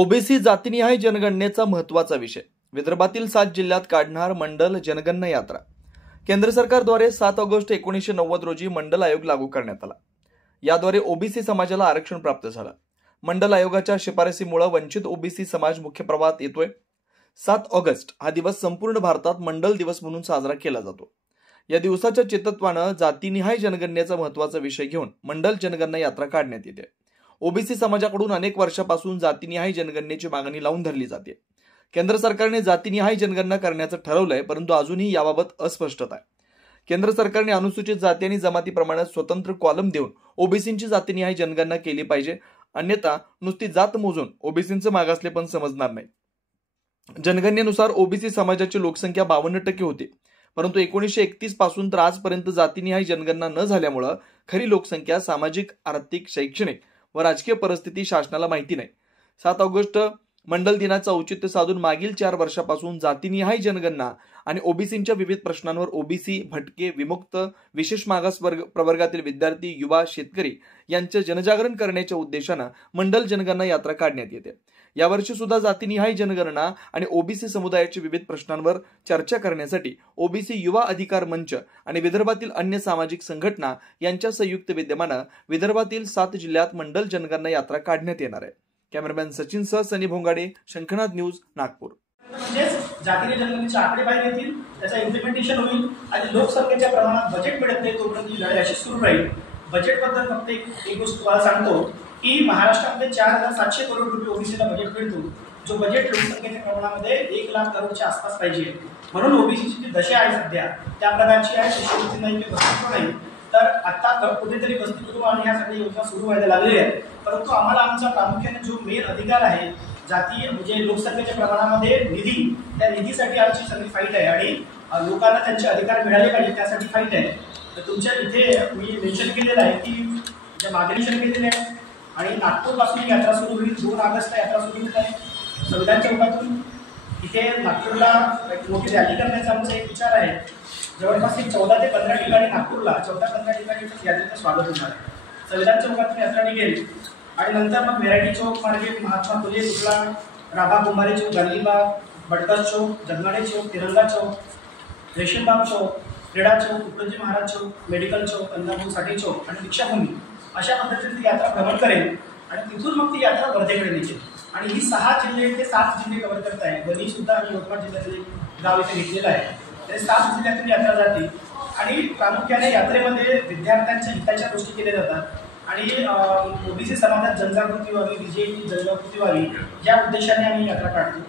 OBC जातीनिहाय जनगणनेचा महत्त्वाचा विषय. विदर्भातील 7 जिल्ह्यात काढणार मंडल जनगणना यात्रा. केंद्र सरकारद्वारे 7 ऑगस्ट 1990 रोजी मंडल आयोग लागू करण्यात आला. याद्वारे ओबीसी समाजाला आरक्षण प्राप्त झालं. मंडल आयोगाच्या शिफारसीमुळे वंचित ओबीसी समाज मुख्य प्रवाहात येतोय. 7 ऑगस्ट हा दिवस संपूर्ण भारतात मंडल दिवस म्हणून साजरा केला जातो. या दिवसाच्या चित्तत्वानं जातीनिहाय जनगणनेचा महत्त्वाचा विषय घेऊन मंडल जनगणना यात्रा काढण्यात येते. ओबीसी समाजाकडून अनेक वर्षापासून जातीनिहाय जनगणनेची मागणी लावून धरली जाते. केंद्र सरकारने जातीनिहाय जनगणना करण्याचं ठरवलंय, परंतु अजूनही याबाबत अस्पष्टता आहे. केंद्र सरकारने अनुसूचित जाती आणि जमातीप्रमाणे स्वतंत्र कॉलम देऊन ओबीसींची जातीनिहाय जनगणना केली पाहिजे, अन्यथा नुसती जात मोजून ओबीसींचं मागासलेपण समजणार नाही. जनगणनेनुसार ओबीसी समाजाची लोकसंख्या 52% होती, परंतु 1931 पासून तर आजपर्यंत जातीनिहाय जनगणना न झाल्यामुळे खरी लोकसंख्या, सामाजिक, आर्थिक, शैक्षणिक व राजकीय परिस्थिती शासनाला माहिती नाही. 7 ऑगस्ट मंडल दिनाचं औचित्य साधून मागील 4 वर्षापासून जातीनिहाय जनगणना आणि ओबीसींच्या विविध प्रश्नांवर ओबीसी, भटके, विमुक्त, विशेष मागास प्रवर्गातील विद्यार्थी, युवा, शेतकरी यांचे जनजागरण करण्याच्या उद्देशानं मंडल जनगणना यात्रा काढण्यात येते. यावर्षी सुद्धा जातीनिहाय जनगणना आणि ओबीसी समुदायाच्या विविध प्रश्नांवर चर्चा करण्यासाठी ओबीसी युवा अधिकार मंच आणि विदर्भातील अन्य सामाजिक संघटना यांच्या संयुक्त विद्यमानं विदर्भातील 7 जिल्ह्यात मंडल जनगणना यात्रा काढण्यात येणार आहे. कॅमेरामॅन सचिन सह सनी भोंगाडे, शंखनाद न्यूज, नागपूर. जातीय जनगणनेचे आकडे बाहेर येतील, त्याचा इम्प्लिमेंटेशन होईल आणि लोकसंख्येच्या प्रमाणात बजेट मिळत नाही तोपर्यंत ही लढाई अशी सुरू राहील. बजेटबद्दल फक्त एक गोष्ट तुम्हाला सांगतो की महाराष्ट्रामध्ये 4700 करोड रुपये ओबीसीला बजेट मिळतो, जो बजेट लोकसंख्येच्या प्रमाणामध्ये 1 लाख करोडच्या आसपास पाहिजे. म्हणून ओबीसीची जी दशा आहे सध्या त्या प्रकारची आहे. शिष्यवृत्ती नाही किंवा वस्तुत्व नाही, तर आता कुठेतरी वस्तुत्व आणि ह्या सगळ्या योजना सुरू व्हायला लागलेल्या आहेत. परंतु आम्हाला आमचा प्रामुख्याने जो मेन अधिकार आहे जातीय म्हणजे लोकसंख्येच्या प्रमाणामध्ये निधी, त्या निधीसाठी आमची सगळी फाईट आहे आणि लोकांना त्यांचे अधिकार मिळाले पाहिजे त्यासाठी फाईट आहे. तर तुमच्या इथे मी मेन्शन केलेलं आहे की ज्या मागणी केलेल्या आहेत आणि नागपूरपासून यात्रा सुरू होईल. 2 ऑगस्टला यात्रा सुरू होत आहे संविधान चौकातून. इथे नागपूरला एक मोठी रॅली करण्याचा आमचा एक विचार आहे. जवळपास 14 ते 15 ठिकाणी नागपूरला 14-15 ठिकाणी यात्रेचं स्वागत होणार आहे. संविधान चौकातून यात्रा निघेल आणि नंतर मग व्हेरायटी चौक मार्गे महात्मा फुले पुतळा, राभा कुंभारे चौक, गांधीबाग, बडकस चौक, जगनाडे चौक, तिरंगा चौक, रेशीमबाग चौक, क्रीडा चौक, उपलजी महाराज चौक, मेडिकल चौक, कंदापूर साठी चौक आणि दीक्षाभूमी अशा पद्धतीने ती यात्रा भ्रमण करेल आणि तिथून मग ती यात्रा वर्धेकडे निघेल. आणि ही 6 जिल्हे ते 7 जिल्हे कव्हर करत आहे. वणी सुद्धा आणि यवतमाळ जिल्ह्यातील गाव इथे घेतलेलं आहे. ते 7 जिल्ह्यातून यात्रा जाते आणि प्रामुख्याने यात्रेमध्ये विद्यार्थ्यांच्या हिताच्या गोष्टी केल्या जातात आणि ओबीसी समाजात जनजागृती व्हावी, विजयी जनजागृती व्हावी या उद्देशाने आम्ही यात्रा काढतो.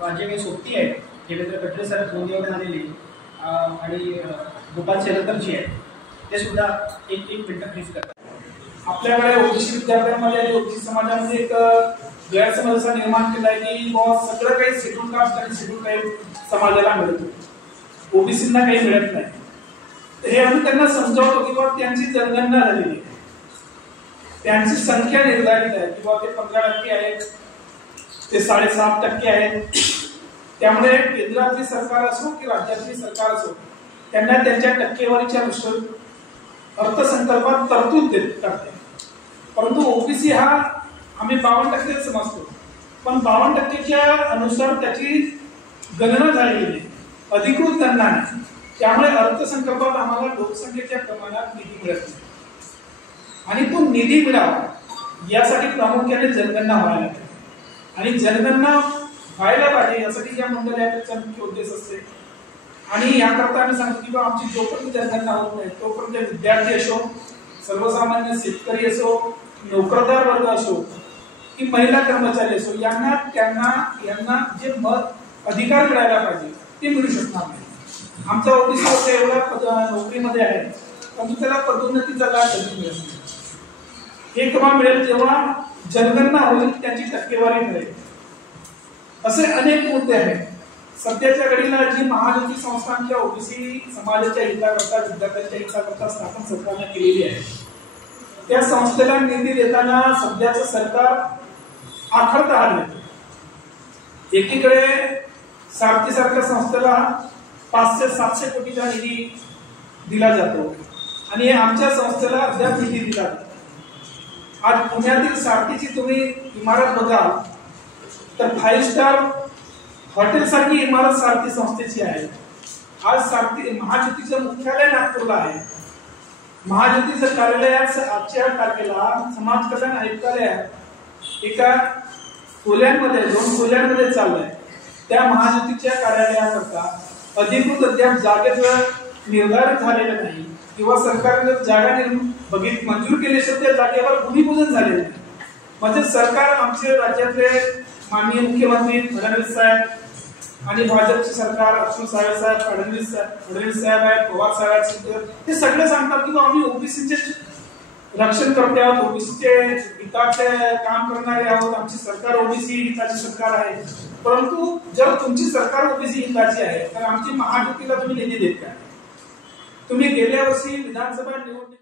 माझे काही सोबती आहेत, देवेंद्र कटरे सर गोंदियावरून आलेले आणि गोपाल सेलकरजी आहेत, ते सुद्धा एक मिनिट ब्रीफ करतात. आपल्याकडे ओबीसी विद्यार्थ्यांमध्ये आणि ओबीसी समाजामध्ये एक गैरसमज असा निर्माण केला आहे की सगळं काही शेड्यूल कास्ट आणि शेड्यूल ट्राईब समाजाला मिळतं, ओबीसींना काही मिळत नाही. हे आम्ही त्यांना समजावतो की त्यांची जनगणना झालेली आहे, त्यांची संख्या निर्धारित आहे किंवा ते 15% आहेत, ते 7.5% आहेत. त्यामुळे केंद्रातली सरकार असो की राज्यातली सरकार असो, त्यांना त्यांच्या टक्केवारीच्या नुसार अर्थसंकल्पात तरतूद करते. परंतु ओबीसी हा आम्ही 52% समजतो, पण 52%च्या अनुसार त्याची गणना झालेली नाही, अधिकृत गणना नाही. त्यामुळे अर्थसंकल्पात आम्हाला लोकसंख्येच्या प्रमाणात निधी मिळत नाही आणि तो निधी मिळावा यासाठी प्रामुख्याने जनगणना व्हायला पाहिजे आणि जनगणना व्हायला पाहिजे यासाठी या मंडळ यात्रेचा मुख्य उद्देश असते. आणि याकरता आम्ही सांगतो की आमची जोपर्यंत जनगणना होत नाही तोपर्यंत विद्यार्थी असो, सर्वसामान्य शेतकरी असो, नोकरदार वर्ग असो की महिला कर्मचारी असो, यांना जे अधिकार मिळायला पाहिजे ते मिळू शकणार नाही. आमचा ओबीसी वर्ग एवढा नोकरीमध्ये आहे, परंतु त्याला पदोन्नतीचा लाभ कधी मिळत नाही. हे केव्हा मिळेल जेव्हा जनगणना होईल, त्याची टक्केवारी मिळेल. असे अनेक मुद्दे आहेत. सध्याच्या घडीला जी महायुती संस्थांच्या ओबीसी समाजाच्या हिताकरता, विद्यार्थ्यांच्या हिताकरता स्थापन सरकारने केलेली आहे, त्या संस्थेला निधी देताना सध्याचं सरकार आखडता हाल देतं. एकीकडे सारथीसारख्या संस्थेला 500-700 कोटीचा निधी दिला जातो आणि आमच्या संस्थेला अद्याप निधी दिला जातो. आज पुण्यातील सारथीची तुम्ही इमारत बघा तर 5 स्टार हॉटेल सारखी इमारत सारथी संस्थेची आहे. आज सारथी महाज्योतीचं मुख्यालय नागपूरला आहे. महाज्योतीचं कार्यालय आजच्या तारखेला समाज कल्याण आयुक्तालयात एका खोल्यांमध्ये 2 खोल्यांमध्ये चाललंय. त्या महाज्योतीच्या कार्यालयाकरता अधिकृत अद्याप जागेचं निर्धारित झालेलं नाही किंवा सरकारने जागा मंजूर केली असेल त्या जागेवर भूमिपूजन झालेलं नाही. म्हणजे सरकार आमचे राज्यातले माननीय मुख्यमंत्री फडणवीस साहेब आणि भाजपचे सरकार अब्दुल साहेब फडणवीस साहेब आहेत, पवार साहेब आहेत, ते सगळे सांगतात की आम्ही ओबीसीचे रक्षण करते आहोत, ओबीसीचे हिताचे काम करणारे आहोत, आमची सरकार ओबीसी हिताची सरकार आहे. परंतु जर तुमची सरकार ओबीसी हिताची आहे तर आमची महायुतीला तुम्ही निधी देत काय? तुम्ही गेल्या वर्षी विधानसभा निवडणूक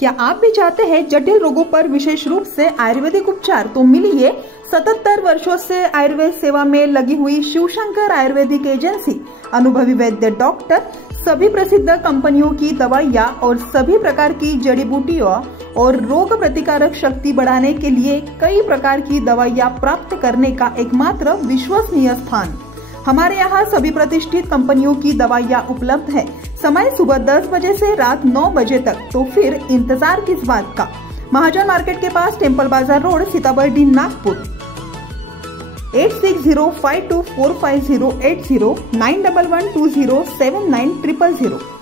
क्या आप भी चाहते हैं जटिल रोगों पर विशेष रूप से आयुर्वेदिक उपचार? तो मिलिए 77 वर्षों से आयुर्वेद सेवा में लगी हुई शिवशंकर आयुर्वेदिक एजेंसी, अनुभवी वैद्य डॉक्टर, सभी प्रसिद्ध कंपनियों की दवाइयाँ और सभी प्रकार की जड़ी बूटियों और रोग प्रतिकारक शक्ति बढ़ाने के लिए कई प्रकार की दवाइयाँ प्राप्त करने का एकमात्र विश्वसनीय स्थान। हमारे यहाँ सभी प्रतिष्ठित कंपनियों की दवाइयाँ उपलब्ध है। समय सुबह 10 बजे से रात 9 बजे तक। तो फिर इंतजार किस बात का? महाजन मार्केट के पास टेम्पल बाजार रोड, सीताबर्डी, नागपुर। 8605245080 911207900।